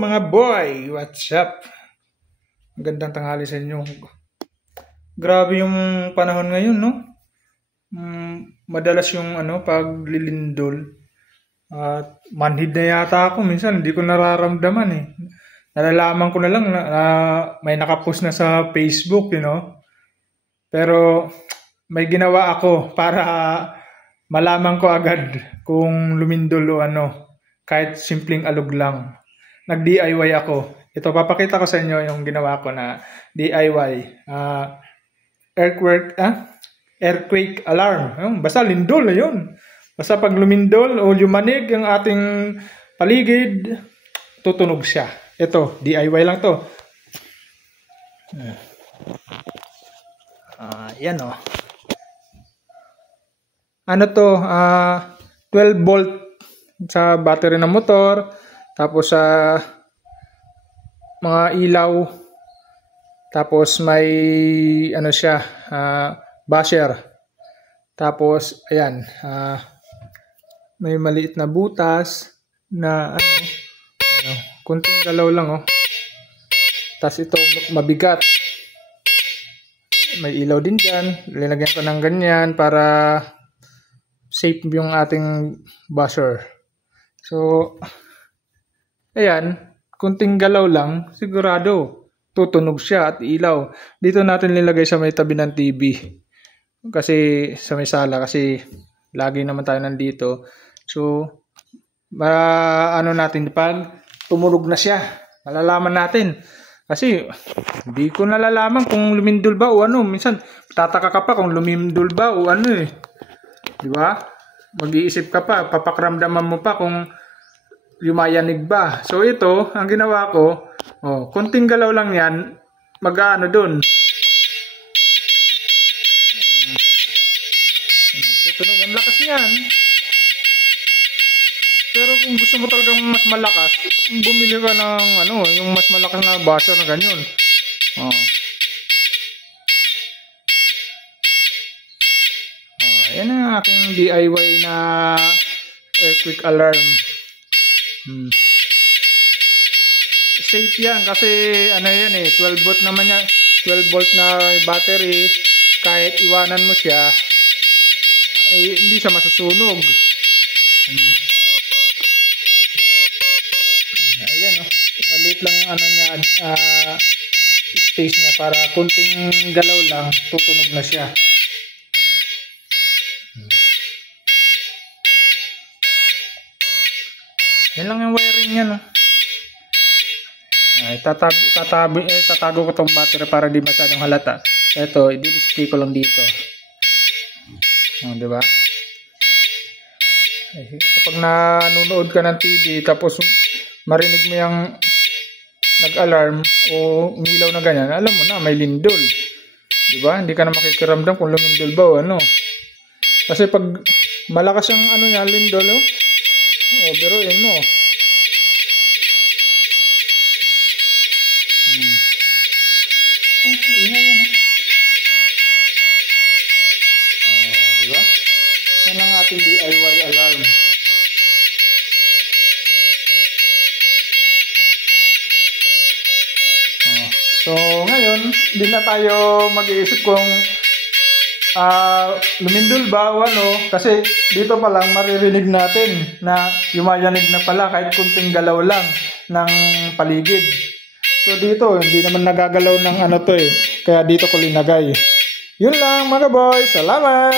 mga boy! What's up? Magandang tanghali sa inyo. Grabe yung panahon ngayon, no? Madalas yung paglilindol. At manhid na yata ako. Minsan hindi ko nararamdaman eh. Nalalaman ko na lang na may nakapost na sa Facebook, Pero may ginawa ako para malaman ko agad kung lumindol o kahit simpleng alog lang. Nag-DIY ako. Ito, papakita ko sa inyo yung ginawa ko na DIY. Earthquake alarm. Basta lindol na yun. Basta pag lumindol o lumanig ang ating paligid, tutunog siya. Ito, DIY lang to. Yan o. Ano to? 12 volt sa battery ng motor. Tapos sa mga ilaw. Tapos may basher. Tapos ayan, may maliit na butas na kunting galaw lang Tapos ito mabigat. May ilaw din diyan. Linagyan ko ng ganyan para safe yung ating basher. So ayan, kunting galaw lang, sigurado tutunog siya at ilaw. Dito natin nilagay sa may tabi ng TV. Kasi sa may sala, kasi lagi naman tayo nandito. So, natin pag tumunog na siya, malalaman natin. Kasi hindi ko nalalaman kung lumindol ba o Minsan tataka ka pa kung lumindol ba o Di ba? Mag-iisip ka pa, papakramdaman mo pa kung yumayanig ba. So ito, ang ginawa ko, konting galaw lang yan, dun. Tutunog, ang lakas yan. Pero kung gusto mo talagang mas malakas, bumili ka ng yung mas malakas na basher na ganyan. Yan ang aking DIY na earthquake alarm. Safe yan kasi 12 volt naman yan, 12 volt na battery. Kahit iwanan mo siya, hindi siya masusunog. Ayan maliit lang space niya para kunting galaw lang tutunog na siya. Yan lang yung wiring niya tatago ko tong battery para di masyadong halata. Ito, i-display ko lang dito. Di ba? Kapag nanonood ka ng TV tapos marinig mo yung nag-alarm o umilaw na ganyan, alam mo na may lindol. Di ba? Hindi ka na makikiramdam kung lumindol ba o Kasi pag malakas yung lindol, biruin mo. Ingay yan diba? Yan ang ating DIY alarm. So ngayon, hindi na tayo mag-iisip kung lumindol ba o kasi dito pa lang maririnig natin na yumayanig na pala kahit kunting galaw lang ng paligid. So dito, hindi naman nagagalaw ng kaya dito ko linagay. Yun lang mga boy, salamat!